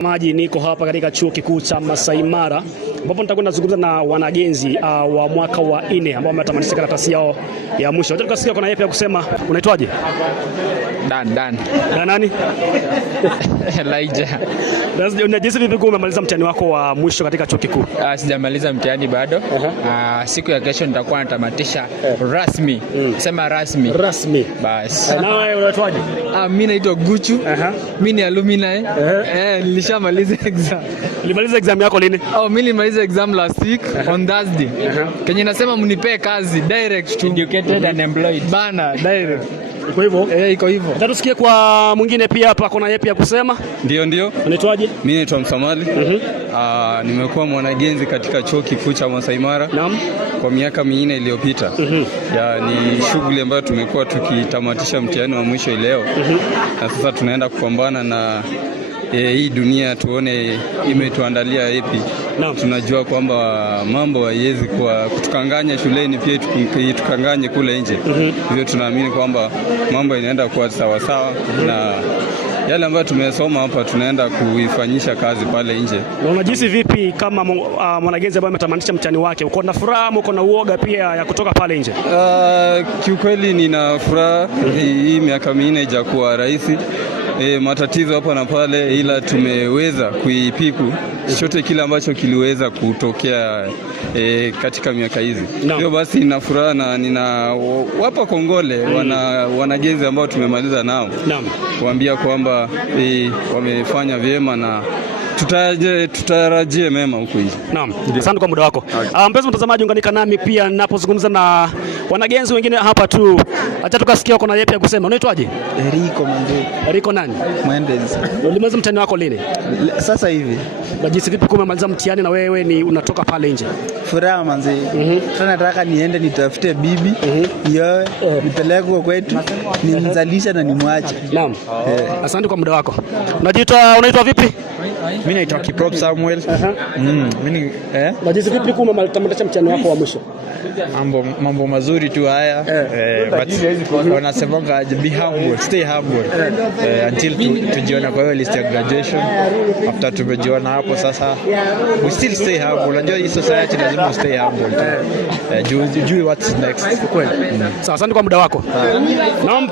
Maji niko hapa katika chuo kikuu cha Masai Mara ambapo nitakwenda kuzungumza na wanagenzi wa mwaka wa 4 ambao wametamanisha karatasi yao ya mwisho. Nataka kusikia kuna yapi ya kusema. Unaitwaje? Dan. Na nani? Elijah. Unajisikia vipi kwa umemaliza mtihani wako wa mwisho katika chuo kikuu? Sijamaliza mtihani bado. Siku ya kesho nitakuwa natamatisha rasmi. Sema rasmi. Rasmi. Bas. Na wewe unaitwaje? Mimi naitwa Guchu. Mimi ni alumni. Nilishamaliza exam. Ulimaliza exam yako lini? Mimi nilimaliza exam last week on Thursday. Kenye nasema mnipe kazi direct to educated and employed. Bana direct. Iko hivyo? Iko hivyo. Tusikie kwa mwingine pia hapa kuna yapi ya kusema? Ndio. Unaitwaje? Mimi naitwa Msamali. Nimekuwa mwanagenzi katika chuo kikuu cha Masai Mara. Naam. Kwa miaka 4 iliyopita. Ni shughuli ambayo tumekuwa tukitamatisha mtihani wa mwisho leo. Na sasa tunaenda kupambana na hii dunia tuone imetuandalia yapi. Tunajua kwamba mambo haiwezi kwa kutukanganya shuleni pia tukanganye kule nje. Hivyo tunaamini kwamba mambo inaenda kuwa sawa sawa na yale ambayo tumesoma hapa tunaenda kuifanyisha kazi pale nje. Na unajisi vipi kama mwanagenzi ambaye ametamanisha mtihani wake? Uko na furaha, uko na uoga pia ya kutoka pale nje? Kiukweli nina furaha. Hii miaka 4 haijakuwa rahisi. Matatizo hapa na pale, ila tumeweza kuipiku chote kile ambacho kiliweza kutokea katika miaka hizi. Hiyo basi nina furaha na ninawapa kongole wanagenzi ambao tumemaliza nao. Kuambia kwamba wamefanya vyema na tutarajie mema huko nje. Naam. Asante kwa muda wako. Mpenzi mtazamaji, unganika nami pia ninapozungumza na wanagenzi wengine hapa tu. Acha tukasikia kuna yapi ya kusema. Unaitwaje? Rico Mandezi. Rico nani? Mwendezi. Ulimaliza mtihani wako lini? Sasa hivi. Unajisikia vipi kama umemaliza mtihani na wewe ni unatoka pale nje? Furaha manzi. Sasa nataka niende nitafute bibi, nioe, nipeleke kwetu, nimzalisha na nimwache. Naam. Asante kwa muda wako. Unaitwa vipi? Mimi naitwa Kiprop Samuel. Mimi unajisikia vipi kama umemaliza mtihani wako wa mwisho? Mambo mazuri tu haya. But wanasemanga be humble, stay humble until tujiona kwa hiyo list ya graduation. After tumejiona hapo sasa we still stay humble. Unajua hii society lazima stay humble. Juu what's next. Kweli. Sawa, asante kwa muda wako. Naam.